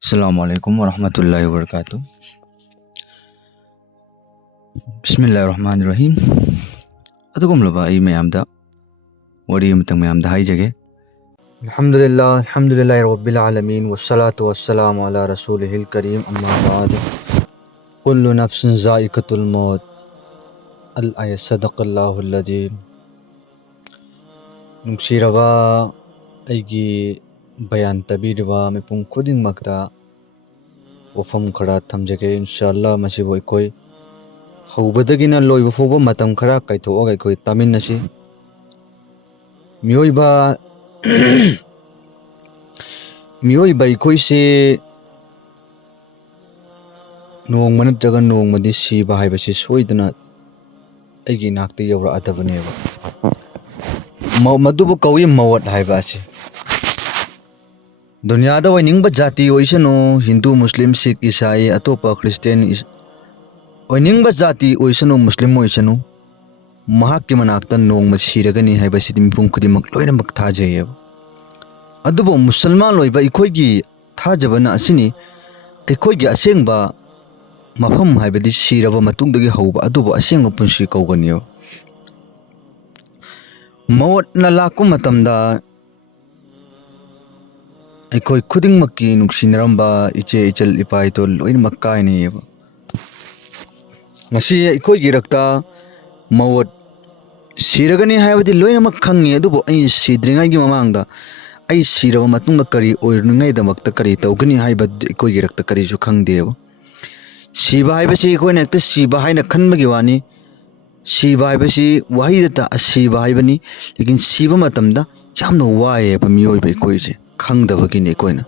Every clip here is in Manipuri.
Assalamualaikum warahmatullahi wabarakatuh. Bismillahirrahmanirrahim. Adugumlaba ay mayamda wari matang mayamda haijage. Alhamdulillahi rabbil alamin wassalatu wassalamu ala rasulihil karim amma ba'd. Kullu nafsin za'iqatul maut. Al-ayat sadaqallahu alladhim. Nungsiraba aigi bayan tabirwa mipung khuding magda wafam khara thamjage inshallah masibo ikoi hawbadagina loiba foba matam khara kaithoga ikoi taminasi mioiba mioiba ikoi se nongma natraga nongmadi siba haibasi soidana aigi nakta yawra adabaneba madubu kawi mawat haiba ase दुनिया वाइनिंग जाति ओइसनो हिंदू मुस्लिम सिख ईसाई अतोप क्रिश्चियन ओइनिंग जाति ओइसनो मुस्लिम ओइसनो महाक की मनाक्ता नोंग सिरगनी हाइबसिदि मिपुम खुदिमक लोइनमक थाजैय अदुबो मुसलमान लोइबा इखोइगी थाजबना असिनी इखोइगी असेंगबा मफम हाइबदि सिरबा मतुंगदगी हौबा अदुबो असेंग पुंसि कौगनियो मौत न लाकु मतमदा अखोई खुदिंगमक्की नुक्सिनरंबा इचे इचल इपाई तो लोइनमक कायनेबा ngasi अखोइगी रक्ता मौत सिरगनी हाइबदि लोइनमक खंगी अदुबो आई सिद्रिंगाइगी ममांगदा आई सिरबा मतुंगदा करी ओइरनुंगाइदमक्ता करी तौगनी हाइबदि अखोइगी रक्ता करीसु खंगदेबा सिबा हाइबसि अखोइना एकता सिबा हाइना खनबगी वानी सिबा हाइबसि वाहिदता सिबा हाइबनी लेकिन सिबा मतमदा यामना वायेबा मियोइबा अखोइसे खंगदबगिने कोइना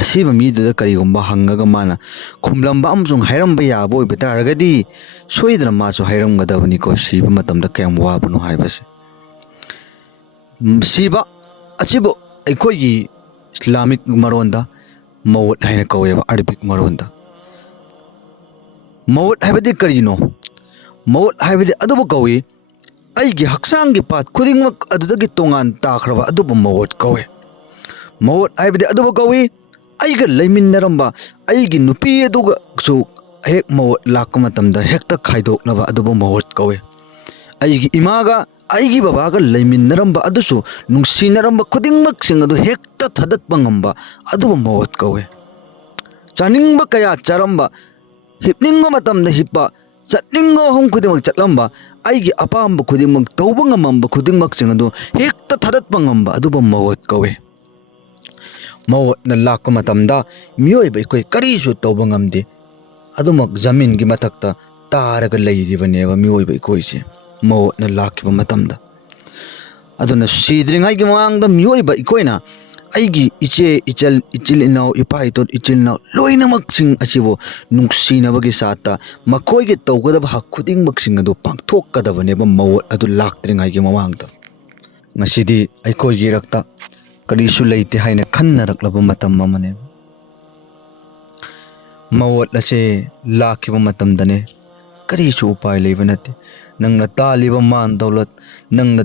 असीबा मीदुदा करिगुम्बा हंगगा माना खुमलंबा अमसुंग हाइरंबा याबो ओइबा तारगदी सोइदना मासु हाइरंगदबनी को सिबा मतमदा कयम वाबनो हाइबसे सिबा असिबो अखोइगी इस्लामिक मरोंदा मौत हाइना कौयेबा अरबिक मरोंदा मौत हाइबदि करिनो मौत हाइबदि अदुबो कौई अइगी हक्सांगी पात खुदिंगमक अदुदगी तोंगान ताखरबा अदुबो मौत कौए मौत हाइबदि अदुबो कौई अइगा लैमिन्नरंबा अइगी नुपी अदुगा सु हेक मौत लाक मतमदा हेक्ता खाइदोकनबा अदुबो मौत कौए अइगी इमागा अइगी बाबागा लैमिन्नरंबा अदुसु नुंसिनरंबा खुदिंगमक सिंग अदु हेक्ता थदतपा ngamba अदुबो मौत कौए चानिंगबा कया चारंबा हिपनिंगबा मतमदा हिप्पा चटनिंगो हम खुदिंगमक चटलंबा अइगी अपाम्बा खुदिंगमक तौबा ngamamba खुदिंगमक सिंग अदु हेक्ता थदतपा ngamba अदुबो मौत कौए मौत न लाक मतमदा मियोइबा इखोइ करीसु तौबा ngamde अदुमक जमीन की मथक्ता तारगा लैरिबनेबा मियोइबा इखोइसे मौत न लाकिबा मतमदा अदुना सिद्रिंगाइगी मांगदा मियोइबा इखोइना अइगी इचे इचल इचिल इनाउ इपा इतोत इचिल इनाउ लोइनमक सिंग असिबो नुंगसिनबगी साता मखोइगे तौगदबा हक खुदिंगमक सिंग अदु पांगथोकदबनेबा मौत अदु लाक्त्रिंगाइगी ममांगदा ngasiदी अइखोइगी रक्ता करीसु लेते हाइना खन्नरक्लबा मतम अमने मौत असे लाखिबा मतमदने करीसु उपाय लेबा नते नंगना तालिबा मान दौलत नंगना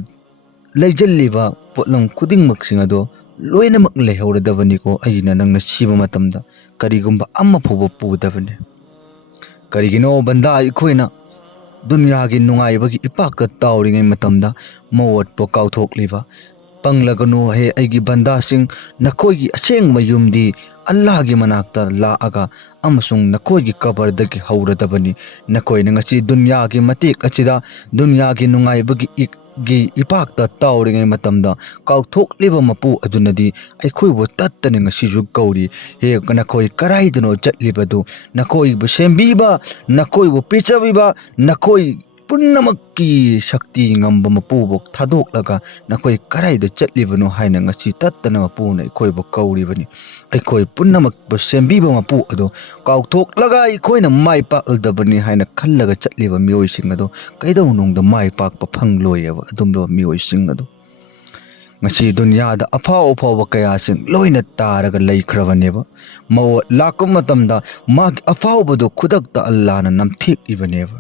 लेजल्लिबा पोटलम खुदिंगमक सिंग अदो लोइनमक लेहौरदबनिको अइना नंगना सिबा मतमदा करीगुम्बा अम्मा फोबा पुदबने करीगिनो बंदा इखोइना दुनियागी नुंगाइबगी इपाक ताउरिङै मतमदा मौत पो काउथोकलिबा पंगलगनु हे अइगी बंदा सिंग नखोइगी असेंग मयुमदी अल्लाह की मनाक्ता लाअगा अमसुंग नखोइगी कबरदगी हौरदबनी नखोइना ngasi दुनिया की मतेक अचिदा दुनिया की नुंगाइबगी इपाक्ता ताउरिङै मतमदा काउथोकलिबा मपु अदुनदी अइखोइबो तत्तने ngasiजु कौरी हे नखोइ कराइदनो चटलिबदु नखोइबो सेंबीबा नखोइबो पिचबिबा नखोइ पुन्नमक्की शक्ति ngamba mapubok thadoklega nakoi karaida chatlibano haina ngasi tattana mapuna ikhoibo kauribani aikoi punnamak ba sembiba mapu ado kauthoklaga ikhoina mai pakaldabani haina khallaga chatliba mioi sing ado kaidau nongda mai pak pa phangloyaba adumlo mioi sing ado ngasi dunya da afau afau kaya sing loina taraga laikhrabaneba maw lakum matamda mag afau bodo khudakta allah na namthik ibaneba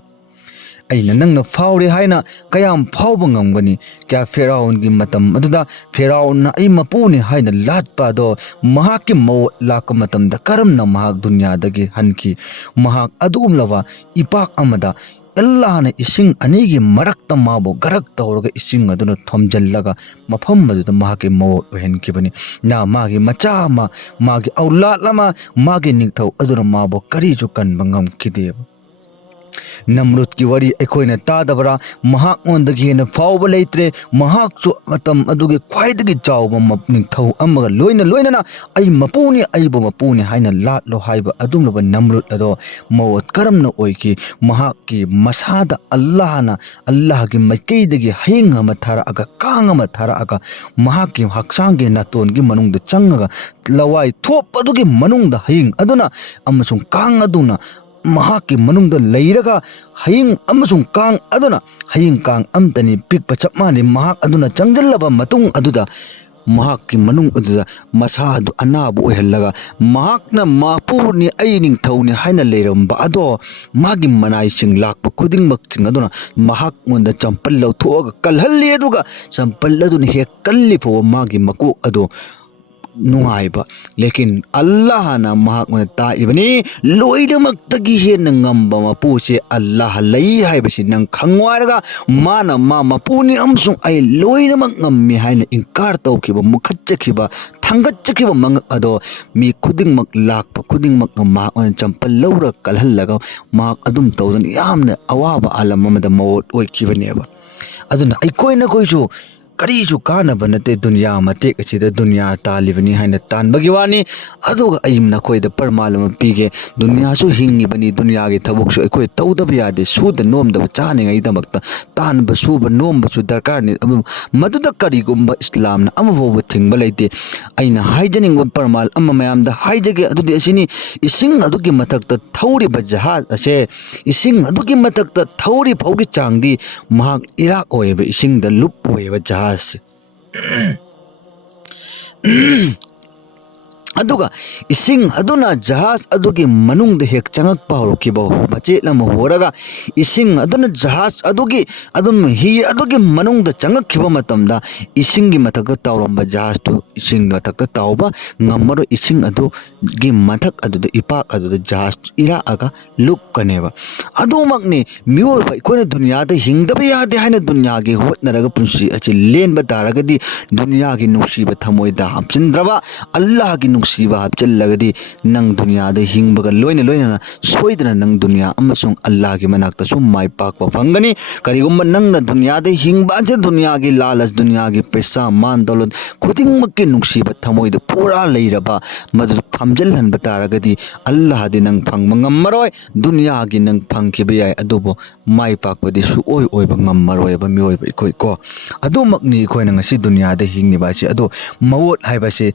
ꯑꯩꯅ ꯅꯪꯅ ꯐꯥꯎꯔꯦ ꯍꯥꯏꯅ ꯀꯌꯥꯝ ꯐꯥꯎꯕ ꯉꯝꯒꯅꯤ? ꯀꯌꯥ ꯐꯤꯔꯥꯎꯟꯒꯤ ꯃꯇꯝ ꯑꯗꯨꯗ ꯐꯤꯔꯥꯎꯟꯅ ꯑꯩ ꯃꯄꯨꯅꯤ ꯍꯥꯏꯅ ꯂꯥꯠꯄ ꯑꯗꯣ ꯃꯍꯥꯛꯀꯤ ꯃꯧꯠ ꯂꯥꯛꯄ ꯃꯇꯝꯗ ꯀꯔꯝꯅ ꯃꯍꯥꯛ ꯗꯨꯅꯤꯌꯥꯗꯒꯤ ꯍꯟꯈꯤ? ꯃꯍꯥꯛ ꯑꯗꯨꯒꯨꯝꯂꯕ ꯏꯄꯥꯛ ꯑꯃꯗ ꯑꯜꯂꯥꯍꯅ ꯏꯁꯤꯡ ꯑꯅꯤꯒꯤ ꯃꯔꯛꯇ ꯃꯥꯕꯨ ꯒꯔꯛ ꯇꯧꯔꯒ ꯏꯁꯤꯡ ꯑꯗꯨꯅ ꯊꯣꯝꯖꯤꯜꯂꯒ ꯃꯐꯝ ꯑꯗꯨꯗ ꯃꯍꯥꯛꯀꯤ ꯃꯧꯠ ꯑꯣꯏꯍꯟꯈꯤꯕꯅꯤ꯫ ꯃꯥꯒꯤ ꯃꯆꯥ ꯑꯃ, ꯃꯥꯒꯤ ꯑꯧꯂꯥꯠ ꯑꯃ, ꯃꯥꯒꯤ ꯅꯤꯡꯊꯧ ꯑꯗꯨꯅ ꯃꯥꯕꯨ ꯀꯔꯤꯁꯨ ꯀꯟꯕ ꯉꯝꯈꯤꯗꯦꯕ꯫ ꯅꯝꯔꯨꯠꯀꯤ ꯋꯥꯔꯤ ꯑꯩꯈꯣꯏꯅ ꯇꯥꯗꯕ꯭ꯔꯥ? ꯃꯍꯥꯛꯉꯣꯟꯗꯒꯤ ꯍꯦꯟꯅ ꯐꯥꯎꯕ ꯂꯩꯇ꯭ꯔꯦ꯫ ꯃꯍꯥꯛꯁꯨ ꯃꯇꯝ ꯑꯗꯨꯒꯤ ꯈ꯭ꯋꯥꯏꯗꯒꯤ ꯆꯥꯎꯕ ꯅꯤꯡꯊꯧ ꯑꯃꯒ ꯂꯣꯏꯅꯅ ꯑꯩ ꯃꯄꯨꯅꯤ, ꯑꯩꯕꯨ ꯃꯄꯨꯅꯤ ꯍꯥꯏꯅ ꯂꯥꯠꯂꯣ ꯍꯥꯏꯕ ꯑꯗꯨꯒꯨꯝꯂꯕ ꯅꯝꯔꯨꯠ ꯑꯗꯣ ꯃꯧꯠ ꯀꯔꯝꯅ ꯑꯣꯏꯈꯤ? ꯃꯍꯥꯛꯀꯤ ꯃꯁꯥꯗ ꯑꯜꯂꯥꯍꯒꯤ ꯃꯥꯏꯀꯩꯗꯒꯤ ꯍꯌꯤꯡ ꯑꯃ ꯊꯥꯔꯛꯑꯒ, ꯀꯥꯡ ꯑꯃ ꯊꯥꯔꯛꯑꯒ ꯃꯍꯥꯛꯀꯤ ꯍꯛꯆꯥꯡꯒꯤ ꯅꯥꯇꯣꯟꯒꯤ ꯃꯅꯨꯡꯗ ꯆꯪꯉꯒ ꯂꯋꯥꯏ ꯊꯣꯞꯄꯗꯨꯒꯤ ꯃꯅꯨꯡꯗ ꯍꯌꯤꯡ ꯑꯗꯨꯅ ꯑꯃꯁꯨꯡ ꯀꯥꯡ ꯑꯗꯨꯅ ꯃꯍꯥꯛꯀꯤ ꯃꯅꯨꯡꯗ ꯂꯩꯔꯒ ꯍꯌꯤꯡ ꯑꯃꯁꯨꯡ ꯀꯥꯡ ꯑꯗꯨꯅ ꯍꯌꯤꯡ ꯀꯥꯡ ꯑꯃꯇꯅꯤ, ꯄꯤꯛꯄ ꯆꯞ ꯃꯥꯟꯅꯩ꯫ ꯃꯍꯥꯛ ꯑꯗꯨꯅ ꯆꯪꯁꯤꯜꯂꯕ ꯃꯇꯨꯡ ꯑꯗꯨꯗ ꯃꯍꯥꯛꯀꯤ ꯃꯅꯨꯡ ꯑꯗꯨꯗ ꯃꯁꯥ ꯑꯗꯨ ꯑꯅꯥꯕ ꯑꯣꯏꯍꯜꯂꯒ ꯃꯍꯥꯛꯅ ꯃꯄꯨꯅꯤ, ꯑꯩ ꯅꯤꯡꯊꯧꯅꯤ ꯍꯥꯏꯅ ꯂꯩꯔꯝꯕ ꯑꯗꯣ ꯃꯥꯒꯤ ꯃꯅꯥꯏꯁꯤꯡ ꯂꯥꯛꯄ ꯈꯨꯗꯤꯡꯃꯛꯁꯤꯡ ꯑꯗꯨꯅ ꯃꯍꯥꯛꯉꯣꯟꯗ ꯆꯝꯄꯜ ꯂꯧꯊꯣꯛꯑꯒ ꯀꯜꯍꯜꯂꯤ, ꯑꯗꯨꯒ ꯆꯝꯄꯜ ꯑꯗꯨꯅ ꯍꯦꯛ ꯀꯜꯂꯤ ꯐꯥꯎꯕ ꯃꯥꯒꯤ ꯃꯀꯣꯛ ꯑꯗꯨ ꯅꯨꯡꯉꯥꯏꯕ꯫ ꯂꯦꯀꯤꯟ ꯑꯜꯂꯥꯍꯅ ꯃꯍꯥꯛꯉꯣꯟꯗ ꯇꯥꯛꯏꯕꯅꯤ, ꯂꯣꯏꯅꯃꯛꯇꯒꯤ ꯍꯦꯟꯅ ꯉꯝꯕ ꯃꯄꯨꯁꯦ ꯑꯜꯂꯥꯍ ꯂꯩ ꯍꯥꯏꯕꯁꯤ ꯅꯪ ꯈꯪꯉꯣ ꯍꯥꯏꯔꯒ ꯃꯥꯅ ꯃꯥ ꯃꯄꯨꯅꯤ ꯑꯃꯁꯨꯡ ꯑꯩ ꯂꯣꯏꯅꯃꯛ ꯉꯝꯃꯤ ꯍꯥꯏꯅ ꯏꯟꯀꯥꯔ ꯇꯧꯈꯤꯕ, ꯃꯨꯈꯠꯆꯈꯤꯕ, ꯊꯥꯡꯒꯠꯆꯈꯤꯕ ꯃꯉꯛ ꯑꯗꯣ ꯃꯤ ꯈꯨꯗꯤꯡꯃꯛ ꯂꯥꯛꯄ ꯈꯨꯗꯤꯡꯃꯛꯅ ꯃꯍꯥꯛꯅ ꯆꯝꯄꯜ ꯂꯧꯔꯒ ꯀꯜꯍꯜꯂꯒ ꯃꯍꯥꯛ ꯑꯗꯨꯝ ꯇꯧꯗꯅ ꯌꯥꯝꯅ ꯑꯋꯥꯕ ꯑꯥꯂꯝ ꯑꯃꯗ ꯃꯧꯠ ꯑꯣꯏꯈꯤꯕꯅꯦꯕ꯫ ꯑꯗꯨꯅ ꯑꯩꯈꯣꯏꯁꯨ ꯀꯔꯤꯁꯨ ꯀꯥꯟꯅꯕ ꯅꯠꯇꯦ ꯗꯨꯅꯤꯌꯥ ꯃꯇꯦꯛ ꯑꯁꯤꯗ ꯗꯨꯅꯤꯌꯥ ꯇꯥꯜꯂꯤꯕꯅꯤ ꯍꯥꯏꯅ ꯇꯥꯟꯕꯒꯤ ꯋꯥꯅꯤ꯫ ꯑꯗꯨꯒ ꯑꯩ ꯅꯈꯣꯏꯗ ꯄꯔꯃꯥꯟ ꯑꯃ ꯄꯤꯒꯦ, ꯗꯨꯅꯤꯌꯥꯁꯨ ꯍꯤꯡꯉꯤꯕꯅꯤ, ꯗꯨꯅꯤꯌꯥꯒꯤ ꯊꯕꯛꯁꯨ ꯑꯩꯈꯣꯏ ꯇꯧꯗꯕ ꯌꯥꯗꯦ꯫ ꯁꯨꯗ ꯅꯣꯝꯗꯕ ꯆꯥꯅꯤꯡꯉꯥꯏꯗꯃꯛꯇ ꯇꯥꯟꯕ, ꯁꯨꯕ, ꯅꯣꯝꯕꯁꯨ ꯗꯔꯀꯥꯔꯅꯤ꯫ ꯃꯗꯨꯗ ꯀꯔꯤꯒꯨꯝꯕ ꯏꯁꯂꯥꯝꯅ ꯑꯃꯐꯥꯎꯕ ꯊꯤꯡꯕ ꯂꯩꯇꯦ꯫ ꯑꯩꯅ ꯍꯥꯏꯖꯅꯤꯡꯕ ꯄꯔꯃꯥꯟ ꯑꯃ ꯃꯌꯥꯝꯗ ꯍꯥꯏꯖꯒꯦ, ꯑꯗꯨꯗꯤ ꯑꯁꯤꯅꯤ: ꯏꯁꯤꯡ ꯑꯗꯨꯒꯤ ꯃꯊꯛꯇ ꯊꯧꯔꯤꯕ ꯖꯍꯥꯖ ꯑꯁꯦ, ꯏꯁꯤꯡ ꯑꯗꯨꯒꯤ ꯃꯊꯛꯇ ꯊꯧꯔꯤ ꯐꯥꯎꯒꯤ ꯆꯥꯡꯗꯤ ꯃꯍꯥꯛ ꯏꯔꯥꯛ ꯑꯣꯏꯕ ꯏꯁꯤꯡꯗ ꯂꯨꯞ ꯑꯣꯏꯕ ꯖꯍꯥꯖꯁꯦ꯫ ꯑꯗꯨꯒ ꯏꯁꯤꯡ ꯑꯗꯨꯅ ꯖꯍꯥꯖ ꯑꯗꯨꯒꯤ ꯃꯅꯨꯡꯗ ꯍꯦꯛ ꯆꯪꯉꯛꯄ ꯍꯧꯔꯛꯈꯤꯕ ꯃꯆꯦꯠ ꯑꯃ ꯍꯣꯔꯒ ꯏꯁꯤꯡ ꯑꯗꯨꯅ ꯖꯍꯥꯖ ꯑꯗꯨꯒꯤ ꯍꯤ ꯑꯗꯨꯒꯤ ꯃꯅꯨꯡꯗ ꯆꯪꯉꯛꯈꯤꯕ ꯃꯇꯝꯗ ꯏꯁꯤꯡꯒꯤ ꯃꯊꯛꯇ ꯇꯥꯎꯔꯝꯕ ꯖꯍꯥꯖꯇꯨ ꯏꯁꯤꯡ ꯃꯊꯛꯇ ꯇꯥꯎꯕ ꯉꯝꯃꯔꯣꯏ꯫ ꯏꯁꯤꯡ ꯑꯗꯨꯒꯤ ꯃꯊꯛ ꯑꯗꯨꯗ, ꯏꯄꯥꯛ ꯑꯗꯨꯗ ꯖꯍꯥꯖ ꯏꯔꯥꯛꯑꯒ ꯂꯨꯞꯀꯅꯦꯕ꯫ ꯑꯗꯨꯃꯛꯅꯤ ꯃꯤꯑꯣꯏꯕ ꯑꯩꯈꯣꯏꯅ ꯗꯨꯅꯤꯌꯥꯗ ꯍꯤꯡꯗꯕ ꯌꯥꯗꯦ ꯍꯥꯏꯅ ꯗꯨꯅꯤꯌꯥꯒꯤ ꯍꯣꯠꯅꯔꯒ ꯄꯨꯟꯁꯤ ꯑꯁꯤ ꯂꯦꯟꯕ ꯇꯥꯔꯒꯗꯤ, ꯗꯨꯅꯤꯌꯥꯒꯤ ꯅꯨꯡꯁꯤꯕ ꯊꯃꯣꯏꯗ ꯍꯥꯞꯆꯤꯟꯗ꯭ꯔꯕ ꯑꯜꯂꯥꯍꯒꯤ ꯅꯨꯡꯁꯤꯕ ꯍꯥꯞꯆꯤꯜꯂꯒꯗꯤ ꯅꯪ ꯗꯨꯅꯤꯌꯥꯗ ꯍꯤꯡꯕꯒ ꯂꯣꯏꯅꯅ ꯁꯣꯏꯗꯅ ꯅꯪ ꯗꯨꯅꯤꯌꯥ ꯑꯃꯁꯨꯡ ꯑꯜꯂꯥꯍꯒꯤ ꯃꯅꯥꯛꯇꯁꯨ ꯃꯥꯏ ꯄꯥꯛꯄ ꯐꯪꯒꯅꯤ꯫ ꯀꯔꯤꯒꯨꯝꯕ ꯅꯪꯅ ꯗꯨꯅꯤꯌꯥꯗ ꯍꯤꯡꯕ ꯑꯁꯤ ꯗꯨꯅꯤꯌꯥꯒꯤ ꯂꯥꯂꯆ, ꯗꯨꯅꯤꯌꯥꯒꯤ ꯄꯩꯁꯥ, ꯃꯥꯟ ꯗꯧꯂꯠ ꯈꯨꯗꯤꯡꯃꯛꯀꯤ ꯅꯨꯡꯁꯤꯕ ꯊꯃꯣꯏꯗ ꯄꯨꯔꯥ ꯂꯩꯔꯕ ꯃꯗꯨ ꯐꯝꯖꯤꯜꯍꯟꯕ ꯇꯥꯔꯒꯗꯤ ꯑꯜꯂꯥꯍꯗꯤ ꯅꯪ ꯐꯪꯕ ꯉꯝꯃꯔꯣꯏ꯫ ꯗꯨꯅꯤꯌꯥꯒꯤ ꯅꯪ ꯐꯪꯈꯤꯕ ꯌꯥꯏ, ꯑꯗꯨꯕꯨ ꯃꯥꯏ ꯄꯥꯛꯄꯗꯤ ꯁꯨꯛꯑꯣꯏ ꯑꯣꯏꯕ ꯉꯝꯃꯔꯣꯏꯕ ꯃꯤꯑꯣꯏꯕ ꯑꯩꯈꯣꯏ ꯀꯣ꯫ ꯑꯗꯨꯃꯛꯅꯤ ꯑꯩꯈꯣꯏꯅ ꯉꯁꯤ ꯗꯨꯅꯤꯌꯥꯗ ꯍꯤꯡꯉꯤꯕ ꯑꯁꯤ꯫ ꯑꯗꯣ ꯃꯧꯠ ꯍꯥꯏꯕꯁꯤ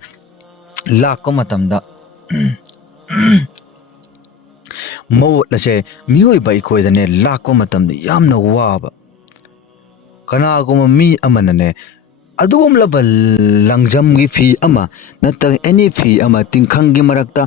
ꯂꯥꯛꯄ ꯃꯇꯝꯗ ꯃꯧꯠ ꯑꯁꯦ ꯃꯤꯑꯣꯏꯕ ꯑꯩꯈꯣꯏꯗꯅꯦ ꯂꯥꯛꯄ ꯃꯇꯝꯗ ꯌꯥꯝꯅ ꯋꯥꯕ꯫ ꯀꯅꯥꯒꯨꯝꯕ ꯃꯤ ꯑꯃꯅꯅꯦ ꯑꯗꯨꯒꯨꯝꯂꯕ ꯂꯪꯖꯝꯒꯤ ꯐꯤ ꯑꯃ ꯅꯠꯇ꯭ꯔꯒ ꯑꯦꯅꯤ ꯐꯤ ꯑꯃ ꯇꯤꯡꯈꯪꯒꯤ ꯃꯔꯛꯇ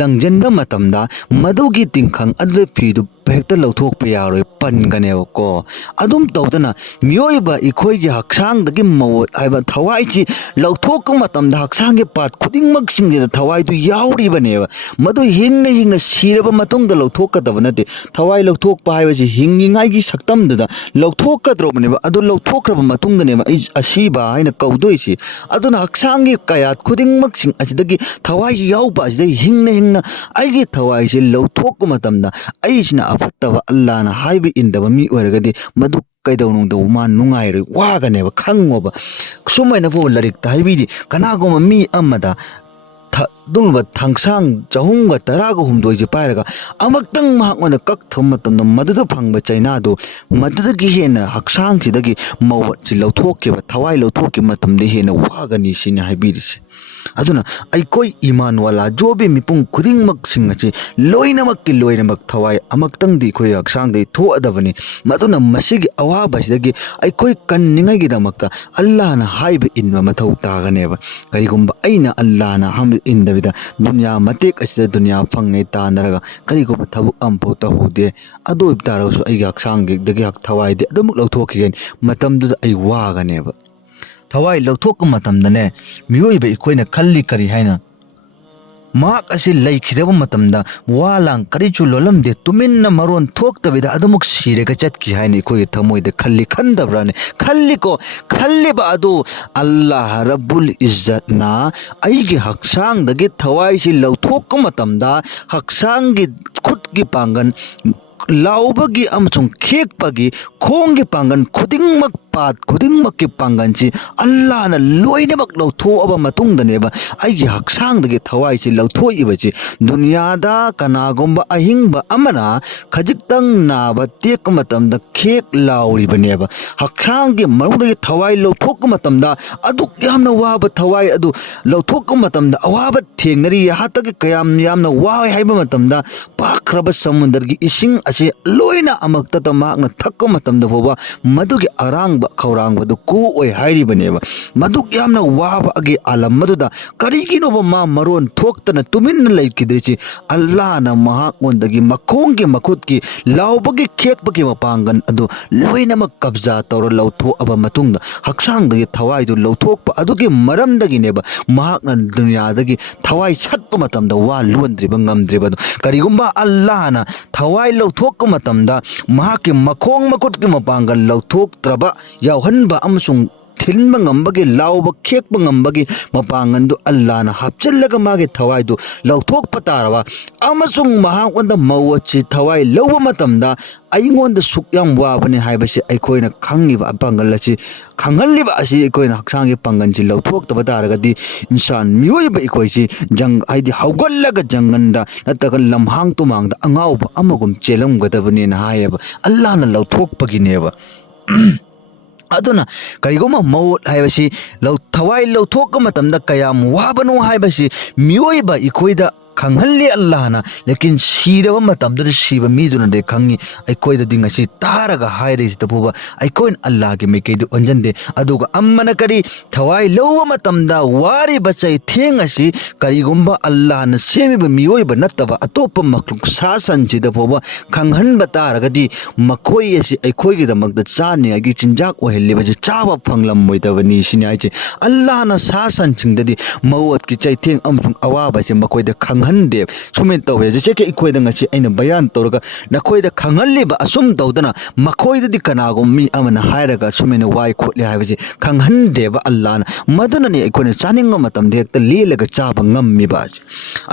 ꯂꯪꯖꯟꯕ ꯃꯇꯝꯗ ꯃꯗꯨꯒꯤ ꯇꯤꯡꯈꯪ ꯑꯗꯨ ꯐꯤꯗꯨ ꯍꯦꯛꯇ ꯂꯧꯊꯣꯛꯄ ꯌꯥꯔꯣꯏ, ꯄꯟꯒꯅꯦꯕꯀꯣ꯫ ꯑꯗꯨꯝ ꯇꯧꯗꯅ ꯃꯤꯑꯣꯏꯕ ꯑꯩꯈꯣꯏꯒꯤ ꯍꯛꯆꯥꯡꯗꯒꯤ ꯃꯧꯠ ꯍꯥꯏꯕ ꯊꯋꯥꯏꯁꯤ ꯂꯧꯊꯣꯛꯄ ꯃꯇꯝꯗ ꯍꯛꯆꯥꯡꯒꯤ ꯄꯥꯔꯠ ꯈꯨꯗꯤꯡꯃꯛꯁꯤꯡꯁꯤꯗ ꯊꯋꯥꯏꯗꯨ ꯌꯥꯎꯔꯤꯕꯅꯦꯕ꯫ ꯃꯗꯨ ꯍꯤꯡꯅ ꯁꯤꯔꯕ ꯃꯇꯨꯡꯗ ꯂꯧꯊꯣꯛꯀꯗꯕ ꯅꯠꯇꯦ꯫ ꯊꯋꯥꯏ ꯂꯧꯊꯣꯛꯄ ꯍꯥꯏꯕꯁꯤ ꯍꯤꯡꯉꯤꯉꯩꯒꯤ ꯁꯛꯇꯝꯗꯨꯗ ꯂꯧꯊꯣꯛꯀꯗꯧꯕꯅꯦꯕ꯫ ꯑꯗꯨ ꯂꯧꯊꯣꯛꯈ꯭ꯔꯕ ꯃꯇꯨꯡꯗꯅꯦꯕ ꯑꯁꯤꯕ ꯍꯥꯏꯅ ꯀꯧꯗꯣꯏꯁꯤ꯫ ꯑꯗꯨꯅ ꯍꯛꯆꯥꯡꯒꯤ ꯀꯌꯥꯠ ꯈꯨꯗꯤꯡꯃꯛꯁꯤꯡ ꯑꯁꯤꯗꯒꯤ ꯊꯋꯥꯏ ꯌꯥꯎꯕ ꯑꯁꯤꯗ ꯍꯤꯡꯅ ꯑꯩꯒꯤ ꯊꯋꯥꯏꯁꯤ ꯂꯧꯊꯣꯛꯄ ꯃꯇꯝꯗ ꯑꯩꯁꯤꯅ ꯑꯐꯠꯇꯕ ꯑꯜꯂꯥꯍꯅ ꯍꯥꯏꯕ ꯏꯟꯗꯕ ꯃꯤ ꯑꯣꯏꯔꯒꯗꯤ ꯃꯗꯨ ꯀꯩꯗꯧꯅꯨꯡꯗ ꯃꯥ ꯅꯨꯡꯉꯥꯏꯔꯣꯏ, ꯋꯥꯒꯅꯦꯕ, ꯈꯪꯉꯣꯕ꯫ ꯁꯨꯃꯥꯏꯅꯕꯨ ꯂꯥꯏꯔꯤꯛꯇ ꯍꯥꯏꯕꯤꯔꯤ, ꯀꯅꯥꯒꯨꯝꯕ ꯃꯤ ꯑꯃꯗ ꯑꯗꯨꯒꯨꯝꯂꯕ ꯊꯥꯡꯁꯥꯡ 619ꯁꯦ ꯄꯥꯏꯔꯒ ꯑꯃꯨꯛꯇꯪ ꯃꯍꯥꯛꯉꯣꯟꯗ ꯀꯛꯊꯕ ꯃꯇꯝꯗ ꯃꯗꯨꯗ ꯐꯪꯕ ꯆꯩꯅꯥꯗꯨ ꯃꯗꯨꯗꯒꯤ ꯍꯦꯟꯅ ꯍꯛꯆꯥꯡꯁꯤꯗꯒꯤ ꯃꯧꯠꯁꯤ ꯂꯧꯊꯣꯛꯈꯤꯕ, ꯊꯋꯥꯏ ꯂꯧꯊꯣꯛꯈꯤꯕ ꯃꯇꯝꯗ ꯍꯦꯟꯅ ꯋꯥꯒꯅꯤ ꯁꯤꯅꯤ ꯍꯥꯏꯕꯤꯔꯤꯁꯦ꯫ ꯑꯗꯨꯅ ꯑꯩꯈꯣꯏ ꯏꯃꯥꯟꯋꯥꯂꯥ ꯖꯣꯕꯤ ꯃꯤꯄꯨꯝ ꯈꯨꯗꯤꯡꯃꯛꯁꯤꯡ ꯑꯁꯤ ꯂꯣꯏꯅꯃꯛ ꯊꯋꯥꯏ ꯑꯃꯛꯇꯪꯗꯤ ꯑꯩꯈꯣꯏ ꯍꯛꯆꯥꯡꯗꯒꯤ ꯊꯣꯛꯑꯗꯕꯅꯤ ꯃꯗꯨꯅ ꯃꯁꯤꯒꯤ ꯑꯋꯥꯕ ꯑꯁꯤꯗꯒꯤ ꯑꯩꯈꯣꯏ ꯀꯟꯅꯤꯡꯉꯥꯏꯒꯤꯗꯃꯛꯇ ꯑꯜꯂꯥꯍꯅ ꯍꯥꯏꯕ ꯏꯟꯕ ꯃꯊꯧ ꯇꯥꯒꯅꯦꯕ ꯀꯔꯤꯒꯨꯝꯕ ꯑꯩꯅ ꯑꯜꯂꯥꯍꯅ ꯍꯥꯏꯕ ꯏꯟꯗꯕꯤꯗ ꯗꯨꯅꯤꯌꯥ ꯃꯇꯦꯛ ꯑꯁꯤꯗ ꯗꯨꯅꯤꯌꯥ ꯐꯪꯉꯦ ꯇꯥꯟꯅꯔꯒ ꯀꯔꯤꯒꯨꯝꯕ ꯊꯕꯛ ꯑꯃꯐꯥꯎ ꯇꯧꯍꯧꯗꯦ ꯑꯗꯨ ꯑꯣꯏꯕ ꯇꯥꯔꯒꯁꯨ ꯑꯩꯒꯤ ꯍꯛꯆꯥꯡꯗꯒꯤ ꯊꯋꯥꯏꯗꯤ ꯑꯗꯨꯃꯛ ꯂꯧꯊꯣꯛꯈꯤꯒꯅꯤ ꯃꯇꯝꯗꯨꯗ ꯑꯩ ꯋꯥꯒꯅꯦꯕ ꯊꯋꯥꯏ ꯂꯧꯊꯣꯛꯄ ꯃꯇꯝꯗꯅꯦ ꯃꯤꯑꯣꯏꯕ ꯑꯩꯈꯣꯏꯅ ꯈꯜꯂꯤ ꯀꯔꯤ ꯍꯥꯏꯅ ꯃꯍꯥꯛ ꯑꯁꯤ ꯂꯩꯈꯤꯗꯕ ꯃꯇꯝꯗ ꯋꯥ ꯂꯥꯡ ꯀꯔꯤꯁꯨ ꯂꯣꯜꯂꯝꯗꯦ ꯇꯨꯃꯤꯟꯅ ꯃꯔꯣꯟ ꯊꯣꯛꯇꯕꯤꯗ ꯑꯗꯨꯃꯛ ꯁꯤꯔꯒ ꯆꯠꯈꯤ ꯍꯥꯏꯅ ꯑꯩꯈꯣꯏꯒꯤ ꯊꯃꯣꯏꯗ ꯈꯟꯗꯕ꯭ꯔꯥꯅꯦ ꯈꯜꯂꯤꯀꯣ ꯈꯜꯂꯤꯕ ꯑꯗꯨ ꯑꯜꯂꯥꯍ ꯔബ്ꯕꯨꯜ ꯏꯖꯠꯅ ꯑꯩꯒꯤ ꯍꯛꯆꯥꯡꯗꯒꯤ ꯊꯋꯥꯏꯁꯤ ꯂꯧꯊꯣꯛꯄ ꯃꯇꯝꯗ ꯍꯛꯆꯥꯡꯒꯤ ꯈꯨꯠꯀꯤ ꯄꯥꯡꯒꯜ ꯂꯥꯎꯕꯒꯤ ꯑꯃꯁꯨꯡ ꯈꯦꯛꯄꯒꯤ ꯈꯣꯡꯒꯤ ꯄꯥꯡꯒꯜ ꯈꯨꯗꯤꯡꯃꯛ ꯄꯥꯠ ꯈꯨꯗꯤꯡꯃꯛꯀꯤ ꯄꯥꯡꯒꯜꯁꯤ ꯑꯜꯂꯥꯍꯅ ꯂꯣꯏꯅꯃꯛ ꯂꯧꯊꯣꯛꯑꯕ ꯃꯇꯨꯡꯗꯅꯦꯕ ꯑꯩꯒꯤ ꯍꯛꯆꯥꯡꯗꯒꯤ ꯊꯋꯥꯏꯁꯤ ꯂꯧꯊꯣꯛꯏꯕꯁꯤ ꯗꯨꯅꯤꯌꯥꯗ ꯀꯅꯥꯒꯨꯝꯕ ꯑꯍꯤꯡꯕ ꯑꯃꯅ ꯈꯖꯤꯛꯇꯪ ꯅꯥꯕ ꯇꯦꯛꯄ ꯃꯇꯝꯗ ꯈꯦꯛ ꯂꯥꯎꯔꯤꯕꯅꯦꯕ ꯍꯛꯆꯥꯡꯒꯤ ꯃꯅꯨꯡꯗꯒꯤ ꯊꯋꯥꯏ ꯂꯧꯊꯣꯛꯄ ꯃꯇꯝꯗ ꯑꯗꯨꯛ ꯌꯥꯝꯅ ꯋꯥꯕ ꯊꯋꯥꯏ ꯑꯗꯨ ꯂꯧꯊꯣꯛꯄ ꯃꯇꯝꯗ ꯑꯋꯥꯕ ꯊꯦꯡꯅꯔꯤ ꯍꯥꯠꯇꯒꯤ ꯀꯌꯥꯝ ꯌꯥꯝꯅ ꯋꯥꯏ ꯍꯥꯏꯕ ꯃꯇꯝꯗ ꯄꯥꯛꯈ꯭ꯔꯕ ꯁꯃꯨꯗ꯭ꯔꯒꯤ ꯏꯁꯤꯡ ꯑꯁꯤ ꯂꯣꯏꯅ ꯑꯃꯛꯇꯗ ꯃꯍꯥꯛꯅ ꯊꯛꯄ ꯃꯇꯝꯗ ꯐꯥꯎꯕ ꯃꯗꯨꯒꯤ ꯑꯔꯥꯡꯕ ꯈꯧꯔꯥꯡꯕꯗꯨ ꯀꯣꯛꯑꯣꯏ ꯍꯥꯏꯔꯤꯕꯅꯦꯕ ꯃꯗꯨꯛ ꯌꯥꯝꯅ ꯋꯥꯕꯒꯤ ꯑꯥꯂꯝ ꯑꯗꯨꯗ ꯀꯔꯤꯒꯤꯅꯣꯕ ꯃꯥ ꯃꯔꯣꯟ ꯊꯣꯛꯇꯅ ꯇꯨꯃꯤꯟꯅ ꯂꯩꯈꯤꯗ꯭ꯔꯤꯁꯤ ꯑꯜꯂꯥꯍꯅ ꯃꯍꯥꯛꯉꯣꯟꯗꯒꯤ ꯃꯈꯣꯡꯒꯤ ꯃꯈꯨꯠꯀꯤ ꯂꯥꯎꯕꯒꯤ ꯈꯦꯛꯄꯒꯤ ꯃꯄꯥꯡꯒꯜ ꯑꯗꯨ ꯂꯣꯏꯅꯃꯛ ꯀब्ꯖꯥ ꯇꯧꯔ ꯂꯧꯊꯣꯛꯑꯕ ꯃꯇꯨꯡꯗ ꯍꯛꯆꯥꯡꯗꯒꯤ ꯊꯋꯥꯏꯗꯨ ꯂꯧꯊꯣꯛꯄ ꯑꯗꯨꯒꯤ ꯃꯔꯝꯗꯒꯤꯅꯦꯕ ꯃꯍꯥꯛꯅ ꯗꯨꯅꯤꯌꯥꯗꯒꯤ ꯊꯋꯥꯏ ꯁꯠꯄ ꯃꯇꯝꯗ ꯋꯥ ꯂꯣꯟꯗ꯭ꯔꯤꯕ ꯉꯝꯗ꯭ꯔꯤꯕꯗꯣ ꯀꯔꯤꯒꯨꯝꯕ ꯑꯜꯂꯥꯍꯅ ꯊꯋꯥꯏ ꯂꯧꯊꯣꯛꯄ ꯃꯇꯝꯗ ꯃꯍꯥꯛꯀꯤ ꯃꯈꯣꯡ ꯃꯈꯨꯠꯀꯤ ꯃꯄꯥꯡꯒꯜ ꯂꯧꯊꯣꯛꯇ꯭ꯔꯕ ꯌꯥꯎꯍꯟꯕ ꯑꯃꯁꯨꯡ ꯊꯤꯟꯕ ꯉꯝꯕꯒꯤ ꯂꯥꯎꯕ ꯈꯦꯛꯄ ꯉꯝꯕꯒꯤ ꯃꯄꯥꯡꯒꯜꯗꯨ ꯑꯜꯂꯥꯍꯅ ꯍꯥꯞꯆꯤꯜꯂꯒ ꯃꯥꯒꯤ ꯊꯋꯥꯏꯗꯨ ꯂꯧꯊꯣꯛꯄ ꯇꯥꯔꯕ ꯑꯃꯁꯨꯡ ꯃꯍꯥꯛꯉꯣꯟꯗ ꯃꯧꯠꯁꯤ ꯊꯋꯥꯏ ꯂꯧꯕ ꯃꯇꯝꯗ ꯑꯩꯉꯣꯟꯗ ꯁꯨꯛ ꯌꯥꯝ ꯋꯥꯕꯅꯤ ꯍꯥꯏꯕꯁꯤ ꯑꯩꯈꯣꯏꯅ ꯈꯪꯉꯤꯕ ꯄꯥꯡꯒꯜ ꯑꯁꯤ ꯈꯪꯍꯜꯂꯤꯕ ꯑꯁꯤ ꯑꯩꯈꯣꯏꯅ ꯍꯛꯆꯥꯡꯒꯤ ꯄꯥꯡꯒꯜꯁꯤ ꯂꯧꯊꯣꯛꯇꯕ ꯇꯥꯔꯒꯗꯤ ꯏꯟꯁꯥꯟ ꯃꯤꯑꯣꯏꯕ ꯑꯩꯈꯣꯏꯁꯤ ꯍꯥꯏꯗꯤ ꯍꯧꯒꯠꯂꯒ ꯖꯪꯒꯟꯗ ꯅꯠꯇ꯭ꯔꯒ ꯂꯝꯍꯥꯡ ꯇꯨꯃꯥꯡꯗ ꯑꯉꯥꯎꯕ ꯑꯃꯒꯨꯝ ꯆꯦꯜꯂꯝꯒꯗꯕꯅꯦꯅ ꯍꯥꯏꯌꯦꯕ ꯑꯜꯂꯥꯍꯅ ꯂꯧꯊꯣꯛꯄꯒꯤꯅꯦꯕ ꯑꯗꯨꯅ ꯀꯔꯤꯒꯨꯝꯕ ꯃꯧꯠ ꯍꯥꯏꯕꯁꯤ ꯊꯋꯥꯏ ꯂꯧꯊꯣꯛꯄ ꯃꯇꯝꯗ ꯀꯌꯥꯝ ꯋꯥꯕꯅꯣ ꯍꯥꯏꯕꯁꯤ ꯃꯤꯑꯣꯏꯕ ꯑꯩꯈꯣꯏꯗ ꯈꯪꯍꯜꯂꯤ ꯑꯜꯂꯥꯍꯅ ꯂꯦꯀꯤꯟ ꯁꯤꯔꯕ ꯃꯇꯝꯗꯨꯗ ꯁꯤꯕ ꯃꯤꯗꯨꯅꯗꯤ ꯈꯪꯉꯤ ꯑꯩꯈꯣꯏꯗꯗꯤ ꯉꯁꯤ ꯇꯥꯔꯒ ꯍꯥꯏꯔꯤꯁꯤꯗ ꯐꯥꯎꯕ ꯑꯩꯈꯣꯏꯅ ꯑꯜꯂꯥꯍꯒꯤ ꯃꯥꯏꯀꯩꯗ ꯑꯣꯟꯁꯤꯟꯗꯦ ꯑꯗꯨꯒ ꯑꯃꯅ ꯀꯔꯤ ꯊꯋꯥꯏ ꯂꯧꯕ ꯃꯇꯝꯗ ꯋꯥꯔꯤꯕ ꯆꯩꯊꯦꯡ ꯑꯁꯤ ꯀꯔꯤꯒꯨꯝꯕ ꯑꯜꯂꯥꯍꯅ ꯁꯦꯝꯃꯤꯕ ꯃꯤꯑꯣꯏꯕ ꯅꯠꯇꯕ ꯑꯇꯣꯞꯄ ꯃꯈꯂꯨꯛ ꯁꯥ ꯁꯟꯁꯤꯗ ꯐꯥꯎꯕ ꯈꯪꯍꯟꯕ ꯇꯥꯔꯒꯗꯤ ꯃꯈꯣꯏ ꯑꯁꯤ ꯑꯩꯈꯣꯏꯒꯤꯗꯃꯛꯇ ꯆꯥꯅꯤꯡꯉꯥꯏꯒꯤ ꯆꯤꯟꯖꯥꯛ ꯑꯣꯏꯍꯜꯂꯤꯕꯁꯤ ꯆꯥꯕ ꯐꯪꯂꯝꯃꯣꯏꯗꯕꯅꯤ ꯁꯤꯅꯤ ꯍꯥꯏꯁꯦ ꯑꯜꯂꯥꯍꯅ ꯁꯥ ꯁꯟꯁꯤꯡꯗꯗꯤ ꯃꯧꯠꯀꯤ ꯆꯩꯊꯦꯡ ꯑꯃꯁꯨꯡ ꯑꯋꯥꯕꯁꯦ ꯃꯈꯣꯏꯗ ꯈꯪꯍꯟꯗꯦ ꯁꯨꯃꯥꯏꯅ ꯇꯧꯋꯦ ꯖꯦꯁꯦꯀꯤ ꯑꯩꯈꯣꯏꯗ ꯉꯁꯤ ꯑꯩꯅ ꯕꯌꯥꯟ ꯇꯧꯔꯒ ꯅꯈꯣꯏꯗ ꯈꯪꯍꯜꯂꯤꯕ ꯑꯁꯨꯝ ꯇꯧꯗꯅ ꯃꯈꯣꯏꯗꯗꯤ ꯀꯅꯥꯒꯨꯝꯕ ꯃꯤ ꯑꯃꯅ ꯍꯥꯏꯔꯒ ꯁꯨꯃꯥꯏꯅ ꯋꯥꯏ ꯈꯣꯠꯂꯤ ꯍꯥꯏꯕꯁꯤ ꯈꯪꯍꯟꯗꯦꯕ ꯑꯜꯂꯥꯍꯅ ꯃꯗꯨꯅꯅꯤ ꯑꯩꯈꯣꯏꯅ ꯆꯥꯅꯤꯡꯕ ꯃꯇꯝꯗ ꯍꯦꯛꯇ ꯂꯦꯜꯂꯒ ꯆꯥꯕ ꯉꯝꯃꯤꯕ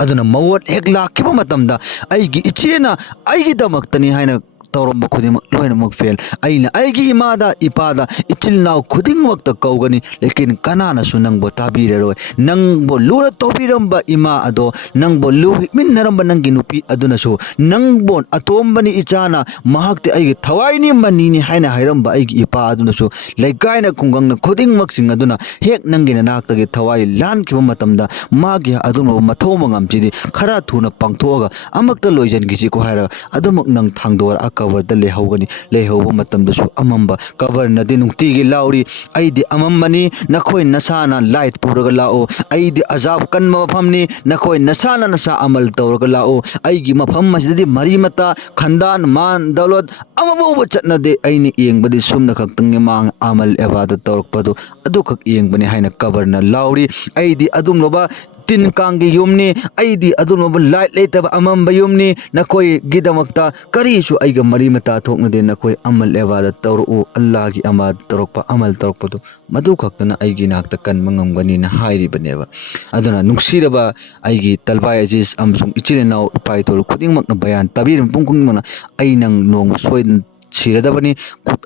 ꯑꯗꯨꯅ ꯃꯧꯠ ꯍꯦꯛ ꯂꯥꯛꯈꯤꯕ ꯃꯇꯝꯗ ꯑꯩꯒꯤ ꯏꯆꯦꯅ ꯑꯩꯒꯤꯗꯃꯛꯇꯅꯤ ꯍꯥꯏꯅ ꯇꯧꯔꯝꯕ ꯈꯨꯗꯤꯡꯃꯛ ꯂꯣꯏꯅꯃꯛ ꯐꯦꯜ ꯑꯩꯅ ꯑꯩꯒꯤ ꯏꯃꯥꯗ ꯏꯄꯥꯗ ꯏꯆꯤꯜ ꯏꯅꯥꯎ ꯈꯨꯗꯤꯡꯃꯛꯇ ꯀꯧꯒꯅꯤ ꯂꯦꯀꯤꯟ ꯀꯅꯥꯅꯁꯨ ꯅꯪꯕꯨ ꯇꯥꯕꯤꯔꯔꯣꯏ ꯅꯪꯕꯨ ꯂꯨꯅ ꯇꯧꯕꯤꯔꯝꯕ ꯏꯃꯥ ꯑꯗꯣ ꯅꯪꯕꯨ ꯂꯨ ꯍꯤꯛꯃꯤꯟꯅꯔꯝꯕ ꯅꯪꯒꯤ ꯅꯨꯄꯤ ꯑꯗꯨꯅꯁꯨ ꯅꯪꯕꯨ ꯑꯇꯣꯝꯕꯅꯤ ꯏꯆꯥꯅ ꯃꯍꯥꯛꯇꯤ ꯑꯩꯒꯤ ꯊꯋꯥꯏꯅꯤ ꯃꯅꯤꯅꯤ ꯍꯥꯏꯅ ꯍꯥꯏꯔꯝꯕ ꯑꯩꯒꯤ ꯏꯄꯥ ꯑꯗꯨꯅꯁꯨ ꯂꯩꯀꯥꯏꯅ ꯈꯨꯡꯒꯪꯅ ꯈꯨꯗꯤꯡꯃꯛꯁꯤꯡ ꯑꯗꯨꯅ ꯍꯦꯛ ꯅꯪꯒꯤ ꯅꯅꯥꯛꯇꯒꯤ ꯊꯋꯥꯏ ꯂꯥꯟꯈꯤꯕ ꯃꯇꯝꯗ ꯃꯥꯒꯤ ꯑꯗꯨꯒꯨꯝꯂꯕ ꯃꯊꯧ ꯃꯉꯝꯁꯤꯗꯤ ꯈꯔ ꯊꯨꯅ ꯄꯥꯡꯊꯣꯛꯑꯒ ꯑꯃꯛꯇ ꯂꯣꯏꯁꯤꯟꯈꯤꯁꯤꯀꯣ ꯍꯥꯏꯔꯒ ꯑꯗꯨꯃꯛ ꯅꯪ ꯊꯥꯡꯗꯣꯔꯛꯑ ꯀꯕꯔꯗ ꯂꯩꯍꯧꯒꯅꯤ ꯂꯩꯍꯧꯕ ꯃꯇꯝꯗꯁꯨ ꯑꯃꯝꯕ ꯀꯕꯔꯅꯗꯤ ꯅꯨꯡꯇꯤꯒꯤ ꯂꯥꯎꯔꯤ ꯑꯩꯗꯤ ꯑꯃꯝꯕꯅꯤ ꯅꯈꯣꯏ ꯅꯁꯥꯅ ꯂꯥꯏꯠ ꯄꯨꯔꯒ ꯂꯥꯛꯑꯣ ꯑꯩꯗꯤ ꯑꯖꯥꯕ ꯀꯟꯕ ꯃꯐꯝꯅꯤ ꯅꯈꯣꯏ ꯅꯁꯥꯅ ꯅꯁꯥ ꯑꯃꯜ ꯇꯧꯔꯒ ꯂꯥꯛꯑꯣ ꯑꯩꯒꯤ ꯃꯐꯝ ꯑꯁꯤꯗꯗꯤ ꯃꯔꯤ ꯃꯇꯥ ꯈꯟꯗꯥꯟ ꯃꯥꯟ ꯗꯧꯂꯠ ꯑꯃꯐꯥꯎꯕ ꯆꯠꯅꯗꯦ ꯑꯩꯅ ꯌꯦꯡꯕꯗꯤ ꯁꯨꯝꯅ ꯈꯛꯇꯪꯒꯤ ꯃꯥꯡ ꯑꯃꯜ ꯑꯦꯕꯥꯗ ꯇꯧꯔꯛꯄꯗꯨ ꯑꯗꯨꯈꯛ ꯌꯦꯡꯕꯅꯤ ꯍꯥꯏꯅ ꯀꯕꯔꯅ ꯂꯥꯎꯔꯤ ꯑꯩꯗꯤ ꯑꯗꯨꯝꯂꯕ ꯇꯤꯟ ꯀꯥꯡꯒꯤ ꯌꯨꯝꯅꯤ ꯑꯩꯗꯤ ꯑꯗꯨꯒꯨꯝꯂꯕ ꯂꯥꯏꯠ ꯂꯩꯇꯕ ꯑꯃꯝꯕ ꯌꯨꯝꯅꯤ ꯅꯈꯣꯏꯒꯤꯗꯃꯛꯇ ꯀꯔꯤꯁꯨ ꯑꯩꯒ ꯃꯔꯤ ꯃꯇꯥ ꯊꯣꯛꯅꯗꯦ ꯅꯈꯣꯏ ꯑꯃꯜ ꯑꯦꯕꯥꯗ ꯇꯧꯔꯛꯎ ꯑꯜꯂꯥꯍꯒꯤ ꯑꯃꯥꯗ ꯇꯧꯔꯛꯄ ꯑꯃꯜ ꯇꯧꯔꯛꯄꯗꯨ ꯃꯗꯨ ꯈꯛꯇꯅ ꯑꯩꯒꯤ ꯅꯥꯛꯇ ꯀꯟꯕ ꯉꯝꯒꯅꯤꯅ ꯍꯥꯏꯔꯤꯕꯅꯦꯕ ꯑꯗꯨꯅ ꯅꯨꯡꯁꯤꯔꯕ ꯑꯩꯒꯤ ꯇꯜꯕꯥꯏ ꯑꯖꯤꯖ ꯑꯃꯁꯨꯡ ꯏꯆꯤꯜ ꯏꯅꯥꯎ ꯏꯄꯥ ꯏꯇꯣꯜ ꯈꯨꯗꯤꯡꯃꯛꯅ ꯕꯌꯥꯟ ꯇꯥꯕꯤꯔꯤꯕ ꯃꯤꯄꯨꯝ ꯈꯨꯗꯤꯡꯃꯛꯅ ꯑꯩ ꯅꯪ ꯅꯣꯡꯃ ꯁꯣꯏꯗꯅ ꯁꯤꯔꯗꯕꯅꯤ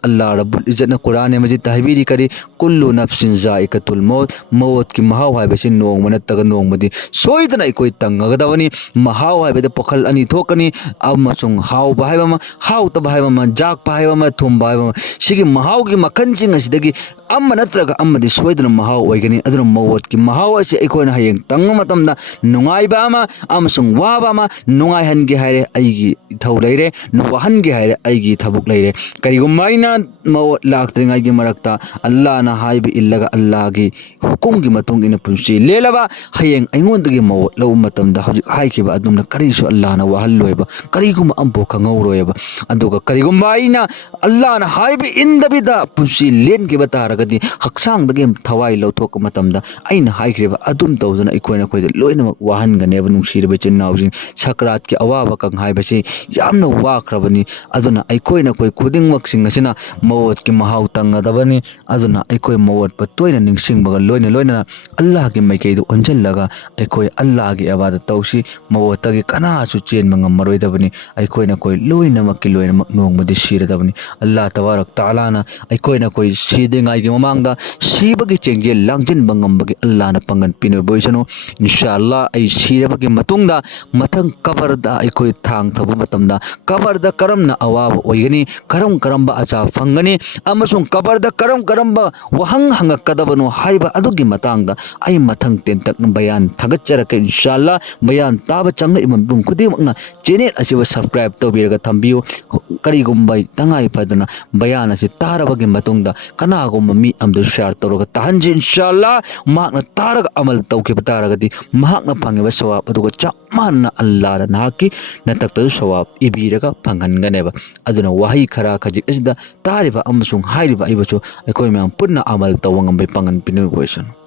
ꯑꯜꯂꯥꯍ ꯔബ്ꯕꯨꯜ ꯏꯖꯠꯅ ꯀꯨꯔꯥꯟ ꯃꯖꯤꯗꯇ ꯍꯥꯏꯕꯤꯔꯤ ꯀꯔꯤ ꯀꯨꯜꯂꯨ ꯅꯐꯁꯤꯟ ꯖꯥꯏꯀꯥꯇꯨꯜ ꯃꯧꯠꯀꯤ ꯃꯍꯥꯎ ꯍꯥꯏꯕꯁꯤ ꯅꯣꯡꯃ ꯅꯠꯇ꯭ꯔꯒ ꯅꯣꯡꯃꯗꯤ ꯁꯣꯏꯗꯅ ꯑꯩꯈꯣꯏ ꯇꯪꯒꯗꯕꯅꯤ ꯃꯍꯥꯎ ꯍꯥꯏꯕꯗ ꯄꯣꯈꯜ ꯑꯅꯤ ꯊꯣꯛꯀꯅꯤ ꯑꯃꯁꯨꯡ ꯍꯥꯎꯕ ꯍꯥꯏꯕ ꯑꯃ ꯍꯥꯎꯇꯕ ꯍꯥꯏꯕ ꯑꯃ ꯖꯥꯛꯄ ꯍꯥꯏꯕ ꯑꯃ ꯊꯨꯝꯕ ꯍꯥꯏꯕ ꯑꯃ ꯁꯤꯒꯤ ꯃꯍꯥꯎꯒꯤ ꯃꯈꯜꯁꯤꯡ ꯑꯁꯤꯗꯒꯤ ꯑꯃ ꯅꯠꯇ꯭ꯔꯒ ꯑꯃꯗꯤ ꯁꯣꯏꯗꯅ ꯃꯍꯥꯎ ꯑꯣꯏꯒꯅꯤ ꯑꯗꯨꯅ ꯃꯋꯣꯠꯀꯤ ꯃꯍꯥꯎ ꯑꯁꯤ ꯑꯩꯈꯣꯏꯅ ꯍꯌꯦꯡ ꯇꯪꯕ ꯃꯇꯝꯗ ꯅꯨꯡꯉꯥꯏꯕ ꯑꯃ ꯑꯃꯁꯨꯡ ꯋꯥꯕ ꯑꯃ ꯅꯨꯡꯉꯥꯏꯍꯟꯒꯦ ꯍꯥꯏꯔꯦ ꯑꯩꯒꯤ ꯏꯊꯧ ꯂꯩꯔꯦ ꯋꯥꯍꯟꯒꯦ ꯍꯥꯏꯔꯦ ꯑꯩꯒꯤ ꯊꯕꯛ ꯂꯩꯔꯦ ꯀꯔꯤꯒꯨꯝꯕ ꯑꯩꯅ ꯃꯋꯣꯠ ꯂꯥꯛꯇ꯭ꯔꯤꯉꯩꯒꯤ ꯃꯔꯛꯇ ꯑꯜꯂꯥꯍꯅ ꯍꯥꯏꯕ ꯏꯜꯂꯒ ꯑꯜꯂꯥꯍꯒꯤ ꯍꯨꯀꯨꯝꯒꯤ ꯃꯇꯨꯡ ꯏꯟꯅ ꯄꯨꯟꯁꯤ ꯂꯦꯜꯂꯕ ꯍꯌꯦꯡ ꯑꯩꯉꯣꯟꯗꯒꯤ ꯃꯋꯣꯠ ꯂꯧꯕ ꯃꯇꯝꯗ ꯍꯧꯖꯤꯛ ꯍꯥꯏꯈꯤꯕ ꯑꯗꯨꯝꯅ ꯀꯔꯤꯁꯨ ꯑꯜꯂꯥꯍꯅ ꯋꯥꯍꯜꯂꯣꯏꯕ ꯀꯔꯤꯒꯨꯝꯕ ꯑꯃꯐꯥꯎ ꯈꯪꯍꯧꯔꯣꯏꯕ ꯑꯗꯨꯒ ꯀꯔꯤꯒꯨꯝꯕ ꯑꯩꯅ ꯑꯜꯂꯥꯍꯅ ꯍꯥꯏꯕ ꯏꯟꯗꯕꯤꯗ ꯄꯨꯟꯁꯤ ꯂꯦꯟꯈꯤꯕ ꯇꯥꯔꯒꯗꯤ ꯍꯛꯆꯥꯡꯗꯒꯤ ꯊꯋꯥꯏ ꯂꯧꯊꯣꯛꯄ ꯃꯇꯝꯗ ꯑꯩꯅ ꯍꯥꯏꯈ꯭ꯔꯤꯕ ꯑꯗꯨꯝ ꯇꯧꯗꯨꯅ ꯑꯩꯈꯣꯏꯗ ꯂꯣꯏꯅꯃꯛ ꯋꯥꯍꯟꯒꯅꯦꯕ ꯅꯨꯡꯁꯤꯔꯕ ꯏꯆꯤꯟ ꯏꯅꯥꯎꯁꯤꯡ ꯁꯀ꯭ꯔꯥꯠꯀꯤ ꯑꯋꯥꯕ ꯀꯪ ꯍꯥꯏꯕꯁꯤ ꯌꯥꯝꯅ ꯋꯥꯈ꯭ꯔꯕꯅꯤ ꯑꯗꯨꯅ ꯑꯩꯈꯣꯏ ꯈꯨꯗꯤꯡꯃꯛꯁꯤꯡ ꯑꯁꯤꯅ ꯃꯋꯣꯠꯀꯤ ꯃꯍꯥꯎ ꯇꯪꯒꯗꯕꯅꯤ ꯑꯗꯨꯅ ꯑꯩꯈꯣꯏ ꯃꯋꯣꯠꯄꯨ ꯇꯣꯏꯅ ꯅꯤꯡꯁꯤꯡꯕꯒ ꯂꯣꯏꯅꯅ ꯑꯜꯂꯥꯍꯒꯤ ꯃꯥꯏꯀꯩꯗ ꯑꯣꯟꯁꯤꯜꯂꯒ ꯑꯩꯈꯣꯏ ꯑꯜꯂꯥꯍꯒꯤ ꯑꯕꯥꯗ ꯇꯧꯁꯤ ꯃꯋꯣꯠꯇꯒꯤ ꯀꯅꯥꯁꯨ ꯆꯦꯟꯕ ꯉꯝꯃꯔꯣꯏꯗꯕꯅꯤ ꯑꯩꯈꯣꯏ ꯂꯣꯏꯅꯃꯛ ꯅꯣꯡꯃꯗꯤ ꯁꯤꯔꯗꯕꯅꯤ ꯑꯜꯂꯥꯍ ꯇꯕꯥꯔꯛ ꯇꯥꯂꯥꯅ ꯑꯩꯈꯣꯏ ꯁꯤꯗ꯭ꯔꯤꯉꯩꯒꯤ ꯃꯃꯥꯡꯗ ꯁꯤꯕꯒꯤ ꯆꯦꯡꯖꯦꯜ ꯂꯥꯡꯖꯤꯟꯕ ꯉꯝꯕꯒꯤ ꯑꯜꯂꯥꯍꯅ ꯄꯥꯡꯒꯟ ꯄꯤꯅꯕ ꯑꯣꯏꯁꯅꯨ ꯏꯟꯁꯥ ꯑꯜꯂꯥ ꯑꯩ ꯁꯤꯔꯕꯒꯤ ꯃꯇꯨꯡꯗ ꯃꯊꯪ ꯀꯕꯔꯗ ꯑꯩꯈꯣꯏ ꯊꯥꯡ ꯊꯧꯕ ꯃꯇꯝꯗ ꯀꯕꯔꯗ ꯀꯔꯝꯅ ꯑꯋꯥꯕ ꯑꯣꯏꯒꯅꯤ ꯀꯔꯝꯕ ꯑꯆꯥ ꯐꯪꯒꯅꯤ ꯑꯃꯁꯨꯡ ꯀꯕꯔꯗ ꯀꯔꯝꯕ ꯋꯥꯍꯪ ꯍꯪꯉꯛꯀꯗꯕꯅꯣ ꯍꯥꯏꯕ ꯑꯗꯨꯒꯤ ꯃꯇꯥꯡꯗ ꯑꯩ ꯃꯊꯪ ꯇꯦꯟꯇꯛꯅ ꯕꯌꯥꯟ ꯊꯥꯒꯠꯆꯔꯛꯀꯦ ꯏꯟꯁꯥ ꯑꯜꯂꯥ ꯕꯌꯥꯟ ꯇꯥꯕ ꯆꯪꯂꯛꯏꯕ ꯃꯤꯄꯨꯝ ꯈꯨꯗꯤꯡꯃꯛꯅ ꯆꯦꯅꯦꯜ ꯑꯁꯤꯕꯨ ꯁꯕꯁꯀ꯭ꯔꯥꯏꯕ ꯇꯧꯕꯤꯔꯒ ꯊꯝꯕꯤꯌꯨ ꯀꯔꯤꯒꯨꯝꯕ ꯇꯉꯥꯏ ꯐꯗꯅ ꯕꯌꯥꯟ ꯑꯁꯤ ꯇꯥꯔꯕꯒꯤ ꯃꯇꯨꯡꯗ ꯀꯅꯥꯒꯨꯝꯕ ꯃꯤ ꯑꯃꯗ ꯁꯤꯌꯥꯔ ꯇꯧꯔꯒ ꯇꯥꯍꯟꯁꯤ ꯏꯟꯁꯥ ꯑꯜꯂꯥ ꯃꯍꯥꯛꯅ ꯇꯥꯔꯒ ꯑꯃꯜ ꯇꯧꯈꯤꯕ ꯇꯥꯔꯒꯗꯤ ꯃꯍꯥꯛꯅ ꯐꯪꯉꯤꯕ ꯁꯋꯥꯕ ꯑꯗꯨꯒ ꯆꯞ ꯃꯥꯟꯅꯅ ꯑꯜꯂꯥꯍꯅ ꯅꯍꯥꯛꯀꯤ ꯅꯇꯛꯇꯁꯨ ꯁꯋꯥꯕ ꯏꯕꯤꯔꯒ ꯐꯪꯍꯟꯒꯅꯦꯕ ꯑꯗꯨꯅ ꯋꯥꯍꯩ ꯈꯔ ꯈꯖꯤꯛ ꯑꯁꯤꯗ ꯇꯥꯔꯤꯕ ꯑꯃꯁꯨꯡ ꯍꯥꯏꯔꯤꯕ ꯑꯩꯕꯨꯁꯨ ꯑꯩꯈꯣꯏ ꯃꯌꯥꯝ ꯄꯨꯟꯅ ꯑꯃꯜ ꯇꯧꯕ ꯉꯝꯕꯩ ꯄꯥꯡꯒꯟ ꯄꯤꯅꯕ ꯑꯣꯏꯁꯅꯨ